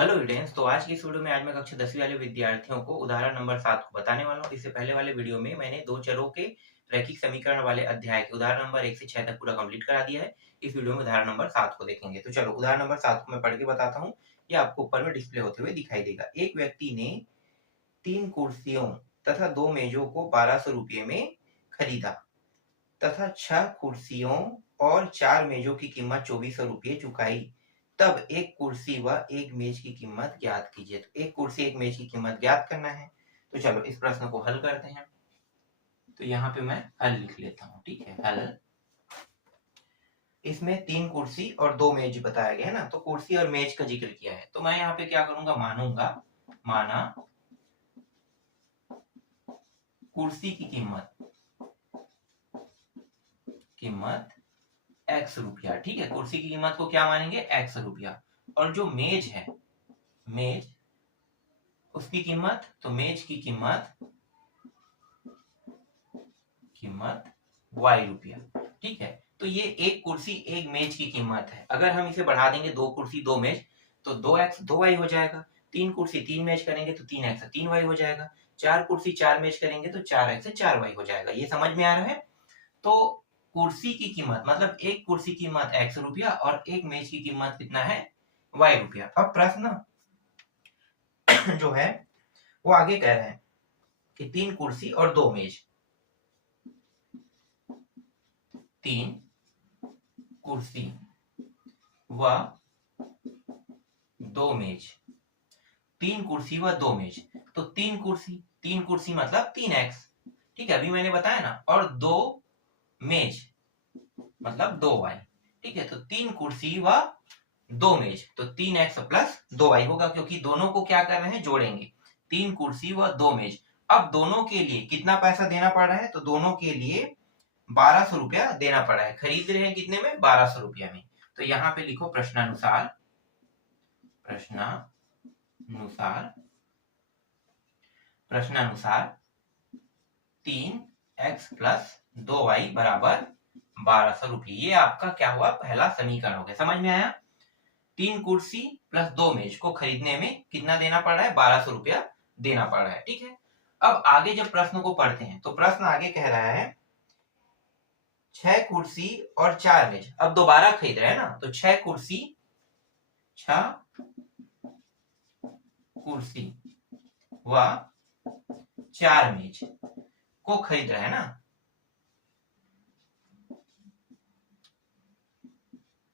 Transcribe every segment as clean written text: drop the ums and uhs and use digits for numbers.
Hello students. तो आज की इस वीडियो में आज मैं कक्षा 10वीं वाले विद्यार्थियों को उदाहरण नंबर 7 को बताने वाला हूँ। इससे पहले वाले वीडियो में मैंने दो चरों के रैखिक समीकरण वाले अध्याय के उदाहरण नंबर 1 से 6 तक पूरा कंप्लीट करा दिया है। इस वीडियो में उदाहरण नंबर 7 को देखेंगे। तो चलो उदाहरण नंबर 7 को मैं पढ़ के बताता हूँ। ये आपको ऊपर में डिस्प्ले होते हुए दिखाई देगा। एक व्यक्ति ने 3 कुर्सियों तथा 2 मेजों को 1200 रुपये में खरीदा तथा 6 कुर्सियों और 4 मेजों की कीमत 2400 रुपये चुकाई। तब एक कुर्सी व एक मेज की कीमत ज्ञात कीजिए। तो एक कुर्सी एक मेज की कीमत ज्ञात करना है। तो चलो इस प्रश्न को हल करते हैं। तो यहाँ पे मैं हल लिख लेता हूँ। ठीक है, हल। इसमें 3 कुर्सी और 2 मेज बताया गया है ना, तो कुर्सी और मेज का जिक्र किया है। तो मैं यहाँ पे क्या करूंगा, मानूंगा, माना कुर्सी की कीमत एक्स रुपया। ठीक है, कुर्सी की कीमत को क्या मानेंगे, एक्स रुपया। और जो मेज है, मेज उसकी कीमत, तो मेज की कीमत वाई रुपया। ठीक है, तो ये एक कुर्सी एक मेज की कीमत है। अगर हम इसे बढ़ा देंगे, 2 कुर्सी 2 मेज, तो 2x 2y हो जाएगा। 3 कुर्सी 3 मेज करेंगे तो 3x 3y हो जाएगा। 4 कुर्सी 4 मेज करेंगे तो 4x 4y हो जाएगा। ये समझ में आ रहा है। तो कुर्सी की कीमत मतलब एक कुर्सी की कीमत x रुपया और एक मेज की कीमत कितना है, y रुपया। अब प्रश्न जो है वो आगे कह रहे हैं कि 3 कुर्सी और 2 मेज, 3 कुर्सी व 2 मेज, 3 कुर्सी व 2 मेज। तो 3 कुर्सी मतलब 3x। ठीक है, अभी मैंने बताया ना। और 2 मेज मतलब 2y। ठीक है, तो 3 कुर्सी व 2 मेज, तो 3x प्लस 2y होगा, क्योंकि दोनों को क्या कर रहे हैं, जोड़ेंगे। 3 कुर्सी व 2 मेज। अब दोनों के लिए कितना पैसा देना पड़ रहा है, तो दोनों के लिए 1200 रुपया देना पड़ा है। खरीद रहे हैं कितने में, 1200 रुपया में। तो यहाँ पे लिखो प्रश्नानुसार 3x प्लस 2y बराबर 1200 रुपये। ये आपका क्या हुआ, पहला समीकरण हो गया। समझ में आया। 3 कुर्सी प्लस 2 मेज को खरीदने में कितना देना पड़ रहा है, 1200 रुपया देना पड़ रहा है। ठीक है, अब आगे जब प्रश्न को पढ़ते हैं तो प्रश्न आगे कह रहा है 6 कुर्सी और 4 मेज। अब दोबारा खरीद रहे हैं ना, तो 6 कुर्सी व 4 मेज को खरीद रहे हैं ना,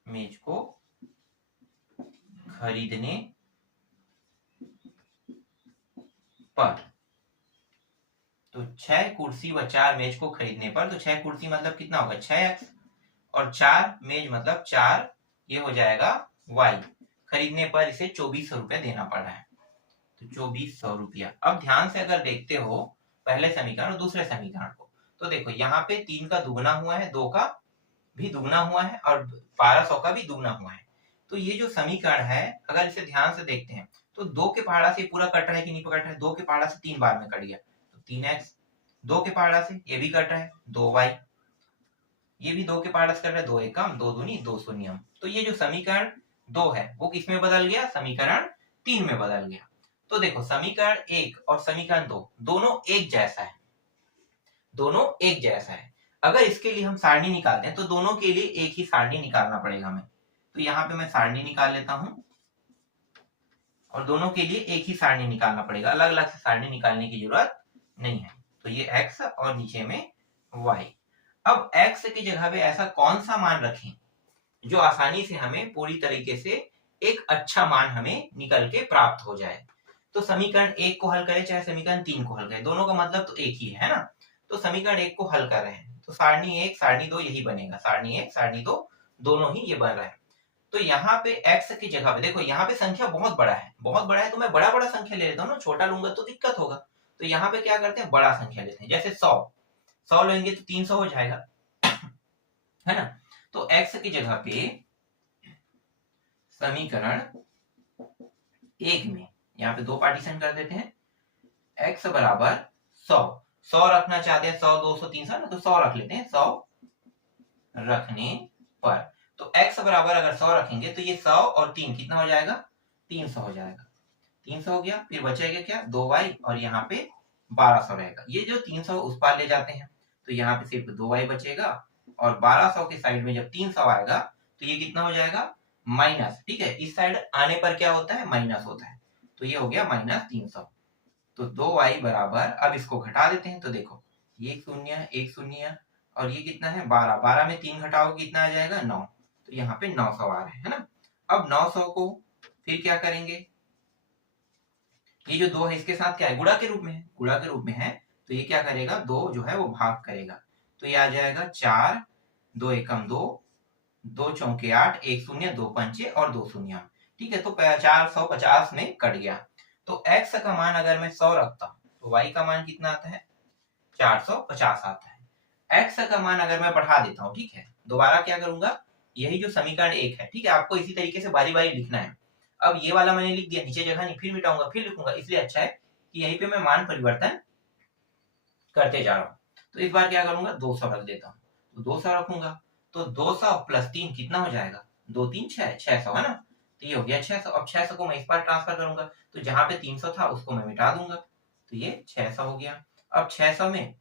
मेज को खरीदने पर, तो 6 कुर्सी व 4 मेज को खरीदने पर, तो 6 कुर्सी मतलब कितना होगा, 6x, और 4 मेज मतलब 4, ये हो जाएगा y। खरीदने पर इसे 2400 रुपया देना पड़ रहा है, तो 2400 रुपया। अब ध्यान से अगर देखते हो पहले समीकरण और दूसरे समीकरण को, तो देखो यहाँ पे 3 का दुगना हुआ है, 2 का भी दुगना हुआ है और 1200 का भी दुगना हुआ है। तो ये जो समीकरण है, अगर इसे ध्यान से देखते हैं तो 2 के पहाड़ा से पूरा कट रहा है कि नहीं कट रहा है, 2 के पहाड़ा से 3 बार में कट गया, तो 3x। 2 के पहाड़ा से ये भी कट रहा है, 2y। ये भी 2 के पहाड़ा से कट रहा है, 2 एकम 2 दूनी 2 शून्यम। तो ये जो समीकरण 2 है वो किस में बदल गया, समीकरण 3 में बदल गया। तो देखो समीकरण 1 और समीकरण 2 दोनों एक जैसा है, दोनों एक जैसा है। अगर इसके लिए हम सारणी निकालते हैं तो दोनों के लिए एक ही सारणी निकालना पड़ेगा हमें। तो यहाँ पे मैं सारणी निकाल लेता हूं, और दोनों के लिए एक ही सारणी निकालना पड़ेगा, अलग अलग से सारणी निकालने की जरूरत नहीं है। तो ये x और नीचे में y। अब x की जगह पे ऐसा कौन सा मान रखें जो आसानी से हमें पूरी तरीके से एक अच्छा मान हमें निकल के प्राप्त हो जाए। तो समीकरण 1 को हल करें चाहे समीकरण 3 को हल करें, दोनों का मतलब तो एक ही है ना। तो समीकरण 1 को हल कर रहे हैं तो सारणी 1 सारणी 2 यही बनेगा, सारणी 1 सारणी 2 दोनों ही ये बन रहा है। तो यहाँ पे x की जगह पे देखो, यहाँ पे संख्या बहुत बड़ा है, बहुत बड़ा है, तो मैं बड़ा बड़ा संख्या ले लेता हूँ ना, छोटा लूंगा तो दिक्कत होगा। तो यहाँ पे क्या करते हैं, बड़ा संख्या लेते हैं। जैसे 100 लेंगे तो 300 हो जाएगा, है ना। तो x की जगह पे समीकरण 1 में यहाँ पे 2 पार्टीशन कर देते हैं। x बराबर 100 रखना चाहते हैं, 100 200 300 ना, तो 100 रख लेते हैं। 100 रखने पर, तो x बराबर अगर 100 रखेंगे तो ये 100 और 3 कितना हो जाएगा, 300 हो जाएगा। 300 हो गया, फिर बचेगा क्या 2y और यहाँ पे 1200 रहेगा। ये जो 300 उस पार ले जाते हैं तो यहाँ पे सिर्फ 2y बचेगा और 1200 के साइड में जब 300 आएगा तो ये कितना हो जाएगा माइनस। ठीक है, इस साइड आने पर क्या होता है माइनस होता है, तो ये हो गया -300। तो 2y बराबर, अब इसको घटा देते हैं तो देखो ये एक शून्य और ये कितना है 12, 12 में 3 घटाओ कितना आ जाएगा 9, तो यहाँ पे 900 आ रहा है ना। अब 900 को फिर क्या करेंगे, ये जो 2 है इसके साथ क्या है गुणा के रूप में है, गुणा के रूप में है तो ये क्या करेगा 2 जो है वो भाग करेगा, तो ये आ जाएगा 4, 2 एकम 2, 2 चौके 8, 1 शून्य 2 पंचे और 2 शून्य। ठीक है, तो 450 में कट गया। तो x का मान अगर मैं 100 रखता हूँ तो y का मान कितना आता है 450 आता है। x का मान अगर मैं बढ़ा देता हूँ, ठीक है, दोबारा क्या करूंगा, यही जो समीकरण 1 है, ठीक है, आपको इसी तरीके से बारी बारी लिखना है। अब ये वाला मैंने लिख दिया, नीचे जगह नहीं, फिर मिटाऊंगा फिर लिखूंगा, इसलिए अच्छा है कि यहीं पे मैं मान परिवर्तन करते जा रहा हूँ। तो इस बार क्या करूंगा 200 रख देता हूँ, तो 200 रखूंगा तो 200 + 3 कितना हो जाएगा 2 3 6 600 है ना, तो ये हो गया 600। अब 600 को मैं इस बार ट्रांसफर करूंगा तो जहां पे 300 था उसको मैं मिटा दूंगा, तो ये 600 हो गया। अब 600 में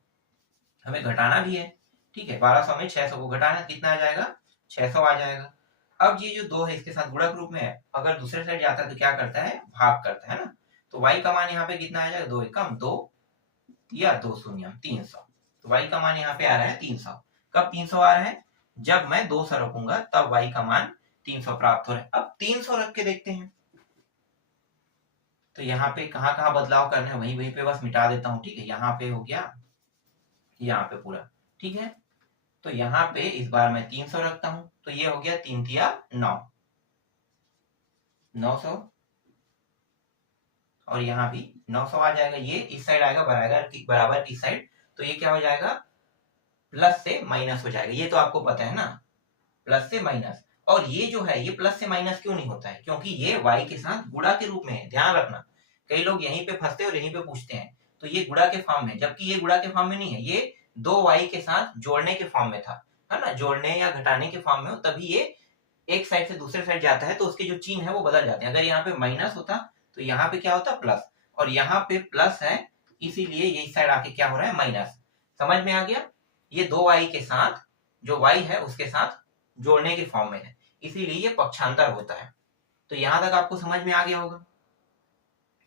हमें घटाना भी है, ठीक है, 1200 में 600 को घटाना कितना आ जाएगा 600 आ जाएगा। अब ये जो 2 है इसके साथ गुणक रूप में है, अगर दूसरे साइड जाता है तो क्या करता है भाग करता है ना, तो y का मान यहाँ पे कितना आ जाएगा 2 एकम 2 या 2 शून्य 300, तो y का मान यहाँ पे आ रहा है 300। कब 300 आ रहा है, जब मैं 200 रखूंगा तब y का मान 300 प्राप्त हो रहा है। अब 300 रख के देखते हैं, तो यहाँ पे कहाँ कहाँ बदलाव करना है वहीं वहीं पे बस मिटा देता हूँ, ठीक है, यहाँ पे हो गया, यहाँ पे पूरा, ठीक है। तो यहाँ पे इस बार मैं 300 रखता हूँ तो ये हो गया 3 तिया 9, 900 और यहाँ भी 900 आ जाएगा, ये इस साइड आएगा बराबर की साइड, तो ये क्या हो जाएगा प्लस से माइनस हो जाएगा, ये तो आपको पता है ना प्लस से माइनस। और ये जो है ये प्लस से माइनस क्यों नहीं होता है, क्योंकि ये y के साथ गुणा के रूप में है, ध्यान रखना, कई लोग यहीं पे फंसते और यहीं पे पूछते हैं, तो ये गुणा के फॉर्म में, जबकि ये गुणा के फॉर्म में नहीं है, ये 2y के साथ जोड़ने के फॉर्म में था, है ना, जोड़ने या घटाने के फॉर्म में हो तभी ये एक साइड से दूसरे साइड जाता है तो उसके जो चिन्ह है वो बदल जाते हैं। अगर यहाँ पे माइनस होता तो यहाँ पे क्या होता प्लस, और यहाँ पे प्लस है इसीलिए ये इस साइड आके क्या हो रहा है माइनस। समझ में आ गया, ये 2y के साथ जो y है उसके साथ जोड़ने के फॉर्म में है, इसीलिए ये पक्षांतर होता है। तो यहां तक आपको समझ में आ गया होगा।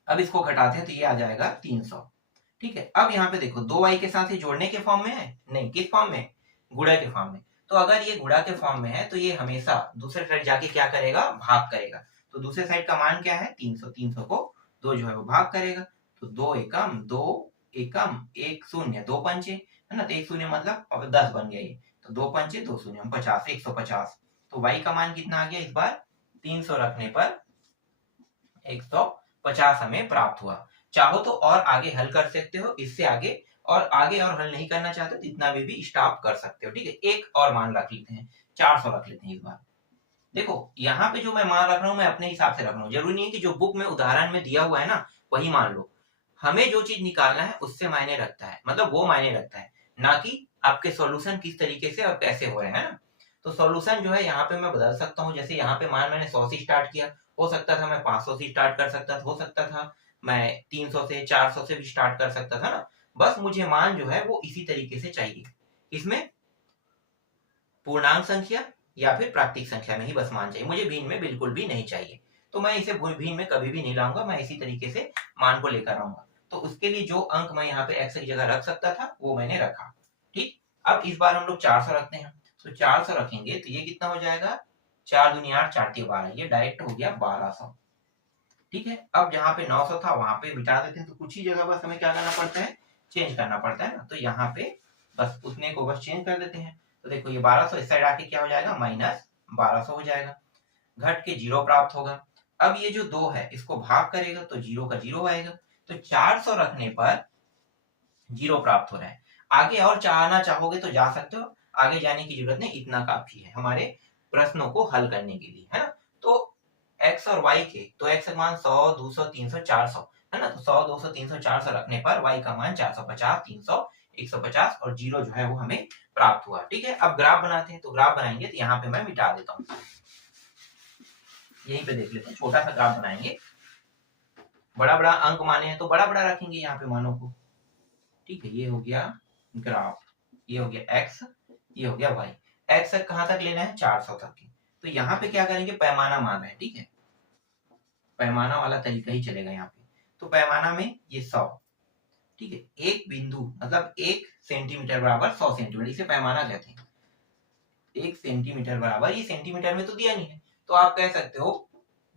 अब इसको घटाते हैं तो ये आ जाएगा 300, ठीक है। अब यहाँ पे देखो 2y के साथ ये जोड़ने के फॉर्म में है, नहीं किस फॉर्म में गुणा के फॉर्म में, तो अगर ये गुणा के फॉर्म में है तो ये हमेशा दूसरे साइड जाके क्या करेगा भाग करेगा, तो दूसरे साइड का मान क्या है 300, 300 को 2 जो है वो भाग करेगा, तो 2 एकम 2 एकम 1 शून्य 2 पंचे है ना, तो 1 शून्य मतलब अब 10 बन गया ये, तो 2 पंचे 2 शून्य 50, 150। तो y का मान कितना आ गया इस बार 300 रखने पर 150 हमें प्राप्त हुआ। चाहो तो और आगे हल कर सकते हो इससे आगे, और आगे और हल नहीं करना चाहते तो इतना भी स्टॉप कर सकते हो, ठीक है। एक और मान रख लेते हैं 400 रख लेते हैं इस बार। देखो यहाँ पे जो मैं मान रख रहा हूँ मैं अपने हिसाब से रख रहा हूँ, जरूरी नहीं है कि जो बुक में उदाहरण में दिया हुआ है ना वही मान लो, हमें जो चीज निकालना है उससे मायने रखता है, मतलब वो मायने रखता है, ना कि आपके सॉल्यूशन किस तरीके से और कैसे हो रहे हैं ना। तो सॉल्यूशन जो है यहाँ पे मैं बदल सकता हूँ, जैसे यहाँ पे मान मैंने 100 से स्टार्ट किया, हो सकता था मैं 500 से स्टार्ट कर सकता था, हो सकता था मैं 300 से 400 से भी स्टार्ट कर सकता था ना, बस मुझे मान जो है वो इसी तरीके से चाहिए, इसमें पूर्णांक संख्या या फिर प्राकृतिक संख्या में ही बस मान चाहिए, मुझे भिन्न में बिल्कुल भी नहीं चाहिए, तो मैं इसे भिन्न में कभी भी नहीं लाऊंगा, मैं इसी तरीके से मान को लेकर आऊंगा। तो उसके लिए जो अंक मैं यहाँ पे x की जगह रख सकता था वो मैंने रखा, ठीक। अब इस बार हम लोग 400 रखते हैं, तो 400 रखेंगे तो ये कितना हो जाएगा 4 दूनी 8 4 तिया 12, ये डायरेक्ट हो गया 1200, ठीक है। अब जहाँ पे 900 था वहां पे मिटा देते हैं, तो कुछ ही जगह बस हमें क्या करना पड़ता है चेंज करना पड़ता है ना, तो यहाँ पे बस उतने को बस चेंज कर देते हैं, तो देखो ये 1200 इस साइड आके क्या हो जाएगा -1200 हो जाएगा, घट के 0 प्राप्त होगा। अब ये जो 2 है इसको भाग करेगा तो 0 का 0 आएगा, तो 400 रखने पर 0 प्राप्त हो रहा है। आगे और चाहना चाहोगे तो जा सकते हो, आगे जाने की जरूरत नहीं, इतना काफी है हमारे प्रश्नों को हल करने के लिए, है ना। तो x और y के, तो x का मान 100 200 300 400 है ना, तो 100 200 300 400 रखने पर y का मान 450 300 150 और 0 जो है वो हमें प्राप्त हुआ, ठीक है। अब ग्राफ बनाते हैं, तो ग्राफ बनाएंगे तो यहाँ पे मैं मिटा देता हूँ, यहीं पे देख लेते हैं, छोटा सा ग्राफ बनाएंगे, बड़ा बड़ा अंक माने हैं तो बड़ा बड़ा रखेंगे यहाँ पे मानों को। ठीक है, ये हो गया ग्राफ, ये हो गया एक्स, ये हो गया वाई। एक्स कहाँ तक लेना है, 400 तक की। तो यहाँ पे क्या करेंगे, पैमाना मान रहे हैं, ठीक है, पैमाना वाला तरीका ही चलेगा यहाँ पे। तो पैमाना में ये 100, ठीक है, एक बिंदु मतलब 1 सेंटीमीटर बराबर 100 सेंटीमीटर, इसे पैमाना कहते हैं। 1 सेंटीमीटर बराबर, ये सेंटीमीटर में तो दिया नहीं है, तो आप कह सकते हो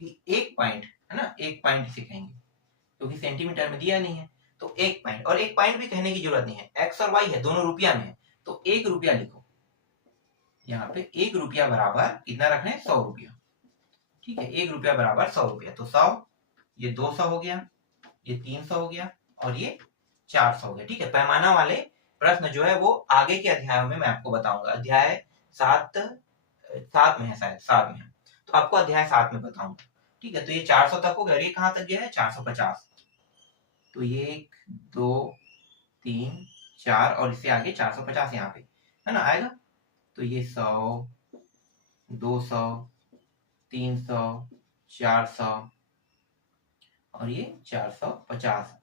कि 1 पॉइंट, है ना, 1 पॉइंट इसे कहेंगे क्योंकि सेंटीमीटर में दिया नहीं है। तो 1 पॉइंट, और 1 पॉइंट भी कहने की जरूरत नहीं है, एक्स और वाई है, दोनों रुपया में है, तो 1 रुपया लिखो यहाँ पे। 1 रुपया बराबर कितना रखना है, 100 रुपया। ठीक है, 1 रुपया बराबर 100 रुपया, तो 100, ये 200 हो गया, ये 300 हो गया, और ये 400 हो गया। ठीक है, पैमाना वाले प्रश्न जो है वो आगे के अध्यायों में मैं आपको बताऊंगा। अध्याय 7 में है, शायद 7 में है, तो आपको अध्याय 7 में बताऊंगा। ठीक है, तो ये 400 तक हो गया, और ये कहां तक गया है, 450। तो ये 1 2 3 4, और इससे आगे 450 यहाँ पे, है ना, आएगा। तो ये 100 200 300 400, और ये 450,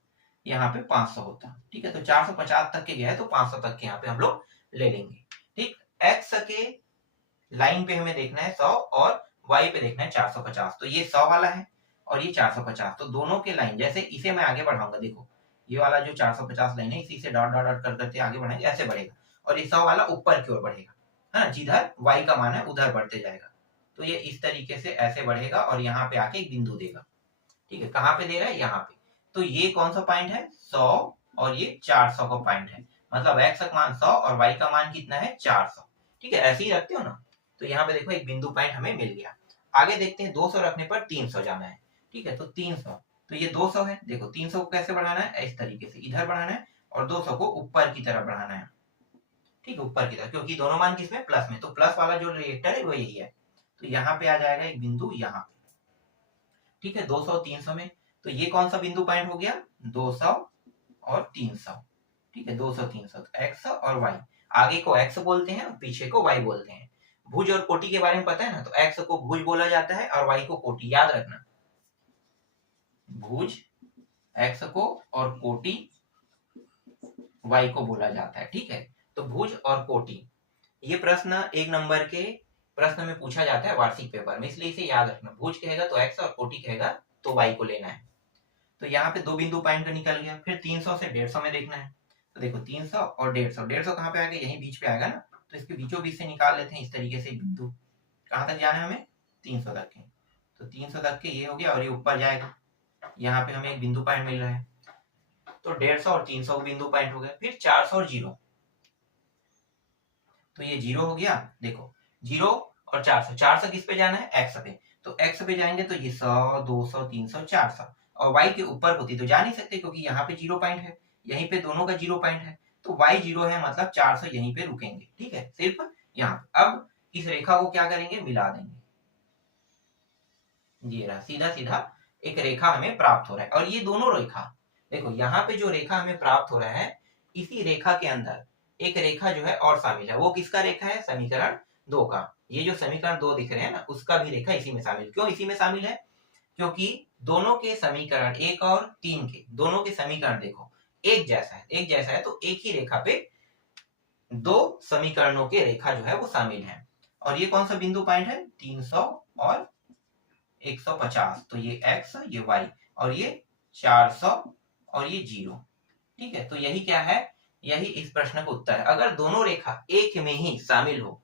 यहाँ पे 500 होता। ठीक है, तो 450 तक के गया है, तो 500 तक के यहाँ पे हम लोग ले लेंगे। ठीक, एक्स के लाइन पे हमें देखना है 100, और वाई पे देखना है 450। तो ये 100 वाला है और ये 450, तो दोनों के लाइन, जैसे इसे मैं आगे बढ़ाऊंगा, देखो ये वाला जो 450 लाइन है, इसी से डॉट डॉट डॉट कर करके आगे बढ़ाएंगे, ऐसे बढ़ेगा, और ये 100 वाला ऊपर की ओर बढ़ेगा, है ना, जिधर वाई का मान है उधर बढ़ते जाएगा। तो ये इस तरीके से ऐसे बढ़ेगा, और यहाँ पे आके एक बिंदु देगा। ठीक है, कहाँ पे दे रहा है, यहाँ पे। तो ये कौन सा पॉइंट है, 100, और ये 400 का पॉइंट है, मतलब एक्स का मान 100 और वाई का मान कितना है, 400। ठीक है, ऐसे ही रखते हो ना। तो यहाँ पे देखो एक बिंदु पॉइंट हमें मिल गया। आगे देखते हैं, 200 रखने पर 300 जाना है। ठीक है, तो 300, तो ये 200 है, देखो 300 को कैसे बढ़ाना है, इस तरीके से इधर बढ़ाना है, और 200 को ऊपर की तरफ बढ़ाना है। ठीक है, ऊपर की तरफ, क्योंकि दोनों मान किसमें, प्लस में, तो प्लस वाला जो रिएक्टर है वो यही है। तो यहाँ पे आ जाएगा एक बिंदु यहाँ पे। ठीक है, 200 300 में, तो ये कौन सा बिंदु पॉइंट हो गया, 200 और 300। ठीक है, 200 300, एक्स और वाई, आगे को एक्स बोलते हैं, पीछे को वाई बोलते हैं। भुज और कोटि के बारे में पता है ना, तो एक्स को भुज बोला जाता है और वाई को कोटि, याद रखना, भुज एक्स को और कोटि वाई को बोला जाता है। ठीक है, तो भुज और कोटि, ये प्रश्न 1 नंबर के प्रश्न में पूछा जाता है वार्षिक पेपर में, इसलिए इसे याद रखना, भुज कहेगा तो एक्स और कोटि कहेगा तो वाई को लेना है। तो यहाँ पे 2 बिंदु पॉइंट निकल गया। फिर 300 से 150 में देखना है, तो देखो 300 और 150, 150 कहाँ पे आ गया, यहीं बीच पे आएगा ना, तो इसके बीचों बीच से निकाल लेते हैं इस तरीके से बिंदु। कहाँ तक जाना है हमें, 300 तक के, तो 300 तक के ये हो गया, और ये ऊपर जाएगा, यहाँ पे हमें एक बिंदु पॉइंट मिल रहा है, तो 150 और 300 बिंदु पॉइंट हो गए। फिर 400 और 0, तो ये 0 हो गया, देखो 0 और 400, 400 किस पे जाना है, एक्स पे, तो एक्स पे जाएंगे तो ये 100 200 300 400, और वाई के ऊपर होती तो जा नहीं सकते, क्योंकि यहाँ पे 0 पॉइंट है, यहीं पे दोनों का 0 पॉइंट है, तो वाई 0 है, मतलब 400 यहीं पे रुकेंगे। ठीक है, सिर्फ यहाँ पे। अब इस रेखा को क्या करेंगे, मिला देंगे, ये रहा, सीधा सीधा एक रेखा हमें प्राप्त हो रहा है। और ये दोनों रेखा, देखो यहाँ पे जो रेखा हमें प्राप्त हो रहा है, इसी रेखा के अंदर एक रेखा जो है और शामिल है, वो किसका रेखा है, समीकरण 2 का। ये जो समीकरण 2 दिख रहे हैं ना, उसका भी रेखा इसी में शामिल। क्यों इसी में शामिल है, क्योंकि दोनों के समीकरण 1 और 3 के, दोनों के समीकरण देखो एक जैसा है, एक जैसा है, तो एक ही रेखा पे 2 समीकरणों के रेखा जो है वो शामिल है। और ये कौन सा बिंदु पॉइंट है, 300 और 150, तो ये x, ये y, और ये 400 और ये 0। ठीक है, तो यही क्या है, यही इस प्रश्न का उत्तर है। अगर दोनों रेखा एक में ही शामिल हो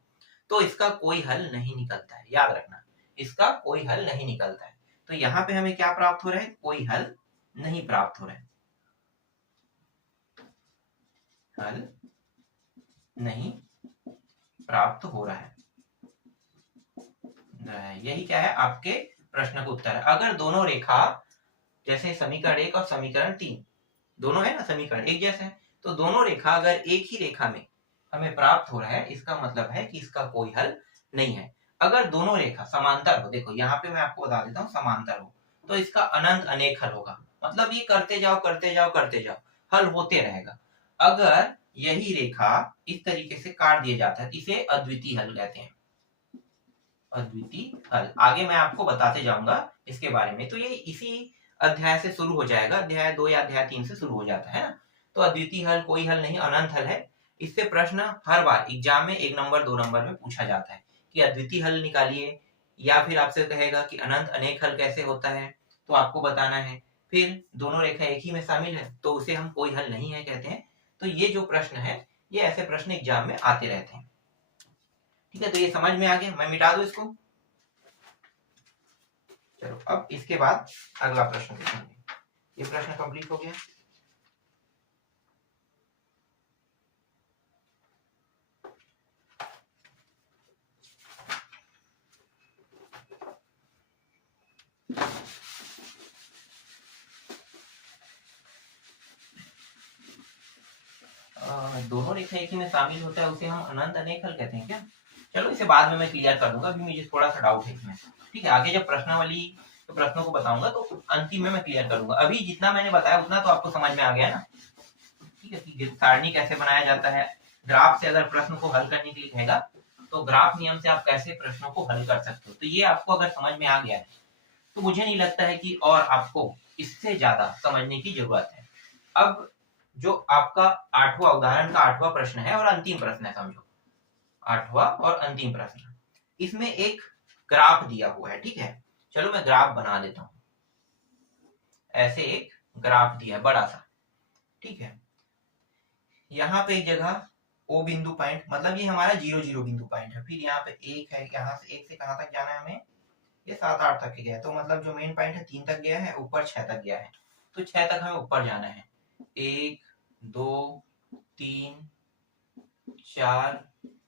तो इसका कोई हल नहीं निकलता है, याद रखना, इसका कोई हल नहीं निकलता है। तो यहाँ पे हमें क्या प्राप्त हो रहा है, कोई हल नहीं प्राप्त हो रहा है, हल नहीं प्राप्त हो रहा है। यही क्या है, आपके प्रश्न का उत्तर है। अगर दोनों रेखा, जैसे समीकरण 1 और समीकरण 3 दोनों है ना, समीकरण एक जैसे है, तो दोनों रेखा अगर एक ही रेखा में हमें प्राप्त हो रहा है, इसका मतलब है कि इसका कोई हल नहीं है। अगर दोनों रेखा समांतर हो, देखो यहाँ पे मैं आपको बता देता हूँ, समांतर हो तो इसका अनंत अनेक हल होगा, मतलब ये करते जाओ करते जाओ करते जाओ, हल होते रहेगा। अगर यही रेखा इस तरीके से काट दिया जाता है, इसे अद्वितीय हल कहते हैं, अद्वितीय हल। आगे मैं आपको बताते जाऊंगा इसके बारे में। तो ये इसी अध्याय से शुरू हो जाएगा, अध्याय 2 या अध्याय 3 से शुरू हो जाता है ना। तो अद्वितीय हल कोई हल नहीं, अनंत हल है। इससे प्रश्न हर बार एग्जाम में 1 नंबर 2 नंबर में पूछा जाता है कि अद्वितीय हल निकालिए, या फिर आपसे कहेगा कि अनंत अनेक हल कैसे होता है, तो आपको बताना है। फिर दोनों रेखा एक ही में शामिल है तो उसे हम कोई हल नहीं है कहते हैं। तो ये जो प्रश्न है, ये ऐसे प्रश्न एग्जाम में आते रहते हैं। ठीक है, तो ये समझ में आ गया, मैं मिटा दूं इसको। चलो अब इसके बाद अगला प्रश्न देखेंगे। ये प्रश्न कंप्लीट हो गया। दोनों रेखा एक ही में शामिल होता है उसे हम अनंत अनेक हल कहते हैं क्या? चलो इसे बाद में मैं क्लियर कर दूंगा, अभी मुझे थोड़ा सा डाउट है इसमें। ठीक है, आगे जब प्रश्नावली तो प्रश्नों को बताऊंगा तो अंतिम में मैं क्लियर करूंगा। अभी जितना मैंने बताया उतना तो आपको समझ में आ गया ना। ठीक है, कि सारणी कैसे बनाया जाता है, ग्राफ से अगर प्रश्न को हल करने के लिए कहेगा तो ग्राफ नियम से आप कैसे प्रश्नों को हल कर सकते हो। तो ये आपको अगर समझ में आ गया है तो मुझे नहीं लगता है कि और आपको इससे ज्यादा समझने की जरूरत है। अब जो आपका 8वां उदाहरण का 8वां प्रश्न है और अंतिम प्रश्न है, समझो 8वां और अंतिम प्रश्न, इसमें एक ग्राफ दिया हुआ है। ठीक है, चलो मैं ग्राफ बना देता हूं। ऐसे एक ग्राफ दिया है बड़ा सा। ठीक है, यहाँ पे एक जगह ओ बिंदु पॉइंट, मतलब ये हमारा 0 0 बिंदु पॉइंट है। फिर यहाँ पे एक है, यहाँ से एक से कहां तक जाना है हमें, ये 7 8 तक गया है। तो मतलब जो मेन पॉइंट है 3 तक गया है, ऊपर 6 तक गया है। तो 6 तक हमें ऊपर जाना है। 1 2 3 4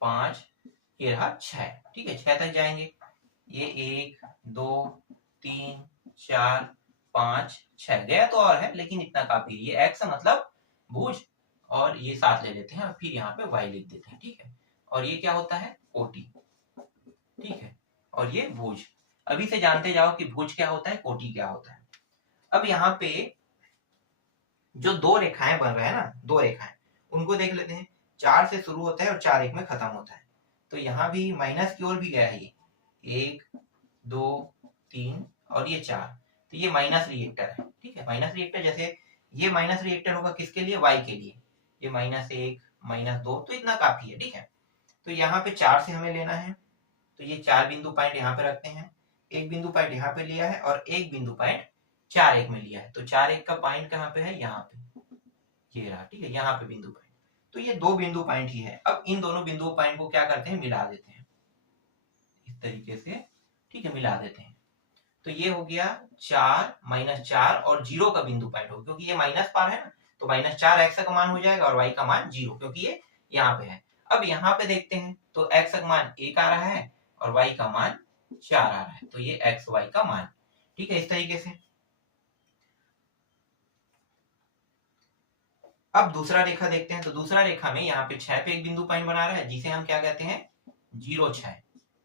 5, ये रहा 6। ठीक है, 6 तक जाएंगे। ये 1 2 3 4 5 6 गया तो और है, लेकिन इतना काफी। ये एक्स मतलब भुज, और ये 7 ले लेते हैं, फिर यहाँ पे वाई लिख देते हैं। ठीक है, और ये क्या होता है, कोटि। ठीक है, और ये भुज। अभी से जानते जाओ कि भुज क्या होता है, कोटि क्या होता है। अब यहाँ पे जो दो रेखाएं बन रहे हैं ना, दो रेखाएं, उनको देख लेते हैं। 4 से शुरू होता है और 4 1 में खत्म होता है। तो यहाँ भी माइनस की ओर भी गया है, ये 1 2 3 और ये 4। तो ये माइनस रिएक्टर है। ठीक है, माइनस रिएक्टर, जैसे ये माइनस रिएक्टर होगा किसके लिए, वाई के लिए। ये -1 -2, तो इतना काफी है। ठीक है, तो यहाँ पे 4 से हमें लेना है। तो ये 4 बिंदु पॉइंट यहाँ पे रखते हैं। एक बिंदु पॉइंट यहाँ पे लिया है और एक बिंदु पॉइंट 4 1 में लिया है। तो 4 1 का पॉइंट कहाँ पे है, यहाँ पे, ये रहा। ठीक है, यहाँ पे बिंदु पॉइंट। तो ये दो बिंदु पॉइंट ही है। अब इन दोनों बिंदु पॉइंट को क्या करते हैं, मिला देते हैं इस तरीके से। ठीक है, मिला देते हैं। तो ये हो गया 4 -4 और 0 का बिंदु पॉइंट हो, क्योंकि ये माइनस पार है ना, तो -4 एक्स का मान हो जाएगा और वाई का मान 0, क्योंकि ये यहाँ पे है। अब यहाँ पे देखते हैं तो एक्स का मान 1 आ रहा है और वाई का मान 4 आ रहा है। तो ये एक्स वाई का मान। ठीक है, इस तरीके से। अब दूसरा रेखा देखते हैं। तो दूसरा रेखा में यहाँ पे 6 पे एक बिंदु पॉइंट बना रहा है, जिसे हम क्या कहते हैं, 0 6।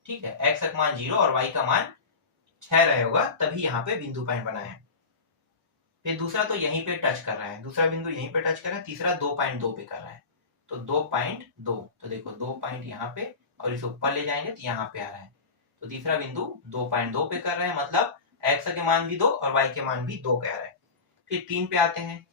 ठीक है, एक्स का मान 0 और वाई का मान 6 रहेगा, तभी यहाँ पे बिंदु पॉइंट बना है। फिर दूसरा तो यहीं पे टच कर रहा है, दूसरा बिंदु यहीं पे टच कर रहा है। तीसरा 2.2 पे कर रहा है, तो 2.2। तो देखो 2 यहाँ पे, और इसे ऊपर ले जाएंगे तो यहाँ पे आ रहा है। तो तीसरा बिंदु 2.2 पे कर रहा है, मतलब एक्स के मान भी 2 और वाई के मान भी 2 कह रहा है। फिर 3 पे आते हैं।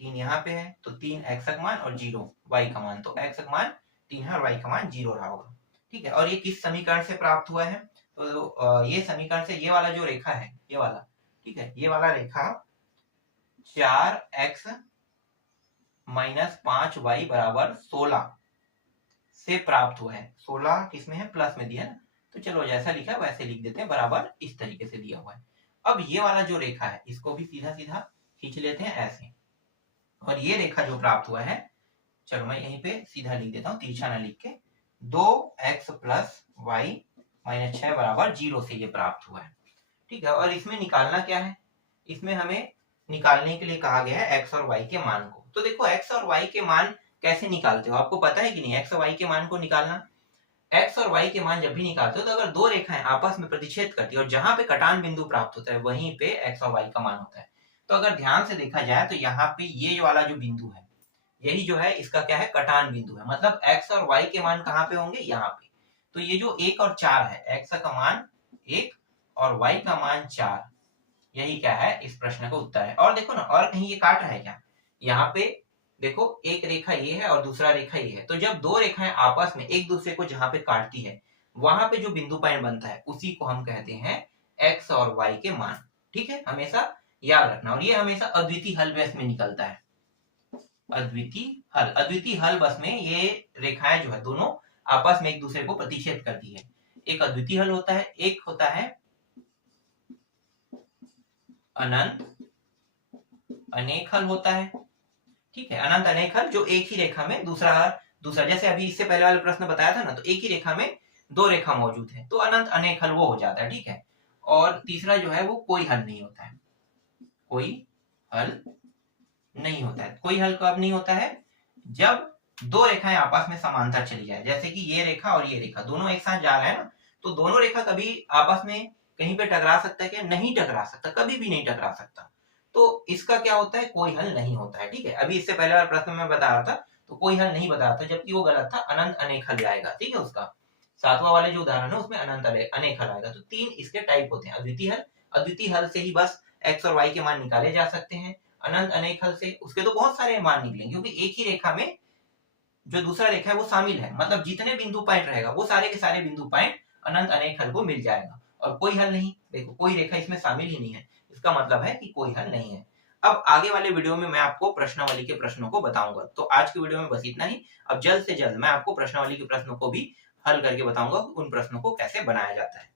3 यहाँ पे है, तो 3 एक्स का मान और 0 वाई का मान। तो एक्स का मान 3 है और वाई का मान 0 रहा होगा। ठीक है, और ये किस समीकरण से प्राप्त हुआ है, तो ये समीकरण से, ये वाला जो रेखा है, ये वाला, ठीक है, ये वाला रेखा 4x - 5y बराबर 16 से प्राप्त हुआ है। 16 किसमें है, प्लस में दिया ना, तो चलो जैसा लिखा है वैसे लिख देते हैं, बराबर इस तरीके से दिया हुआ है। अब ये वाला जो रेखा है इसको भी सीधा सीधा खींच लेते हैं ऐसे, और ये रेखा जो प्राप्त हुआ है, चलो मैं यहीं पे सीधा लिख देता हूँ, तिरछा ना लिख के, 2x + y - 6 बराबर 0 से ये प्राप्त हुआ है। ठीक है, और इसमें निकालना क्या है, इसमें हमें निकालने के लिए कहा गया है एक्स और वाई के मान को। तो देखो एक्स और वाई के मान कैसे निकालते हो, आपको पता है कि नहीं, एक्स और वाई के मान को निकालना। एक्स और वाई के मान जब भी निकालते हो तो अगर दो रेखाएं आपस में प्रतिच्छेद करती है और जहां पे कटान बिंदु प्राप्त होता है वहीं पे एक्स और वाई का मान होता है। तो अगर ध्यान से देखा जाए तो यहाँ पे ये वाला जो बिंदु है, यही जो है इसका क्या है, कटान बिंदु है। मतलब एक्स और वाई के मान कहाँ पे होंगे, यहाँ पे। तो ये जो 1 और 4 है, x का मान 1 और y का मान 4, यही क्या है इस प्रश्न का उत्तर है। और देखो ना, और कहीं ये काट रहा है क्या? यहाँ पे देखो एक रेखा ये है और दूसरा रेखा ये है, तो जब दो रेखाएं आपस में एक दूसरे को जहां पे काटती है, वहां पे जो बिंदु पॉइंट बनता है उसी को हम कहते हैं x और y के मान। ठीक है, हमेशा याद रखना। और ये हमेशा अद्वितीय हल बेस में निकलता है। अद्वितीय हल बस में ये रेखाएं जो है दोनों आपस में एक दूसरे को प्रतिच्छेद करती है। एक अद्वितीय हल होता है, एक होता है अनंत अनेक हल होता है। ठीक है, अनंत अनेक हल जो एक ही रेखा में दूसरा, जैसे अभी इससे पहले वाला प्रश्न बताया था ना, तो एक ही रेखा में दो रेखा मौजूद है, तो अनंत अनेक हल वो हो जाता है। ठीक है, और तीसरा जो है वो कोई हल नहीं होता है। कोई हल नहीं होता है। कोई हल कब नहीं होता है? जब दो रेखाएं आपस में समांतर चली जाए, जैसे कि ये रेखा और ये रेखा दोनों एक साथ जा रहे हैं ना, तो दोनों रेखा कभी आपस में कहीं पे टकरा सकता है क्या? नहीं टकरा सकता, कभी भी नहीं टकरा सकता। तो इसका क्या होता है? कोई हल नहीं होता है। ठीक है, अभी इससे पहले वाले प्रश्न में बता रहा था तो कोई हल नहीं बता रहा था, जबकि वो गलत था, अनंत अनेक हल आएगा। ठीक है, उसका 7वां वाले जो उदाहरण है उसमें अनंत अनेक हल आएगा। तो 3 इसके टाइप होते हैं। अद्वितीय हल से ही बस x और y के मान निकाले जा सकते हैं। अनंत अनेक हल से उसके तो बहुत सारे मान निकलेंगे, क्योंकि एक ही रेखा में जो दूसरा रेखा है वो शामिल है, मतलब जितने बिंदु पॉइंट रहेगा वो सारे के सारे बिंदु पॉइंट अनंत अनेक हल को मिल जाएगा। और कोई हल नहीं, देखो कोई रेखा इसमें शामिल ही नहीं है, इसका मतलब है कि कोई हल नहीं है। अब आगे वाले वीडियो में मैं आपको प्रश्नावली के प्रश्नों को बताऊंगा। तो आज की वीडियो में बस इतना ही। अब जल्द से जल्द मैं आपको प्रश्नावली के प्रश्नों को भी हल करके बताऊंगा, उन प्रश्नों को कैसे बनाया जाता है।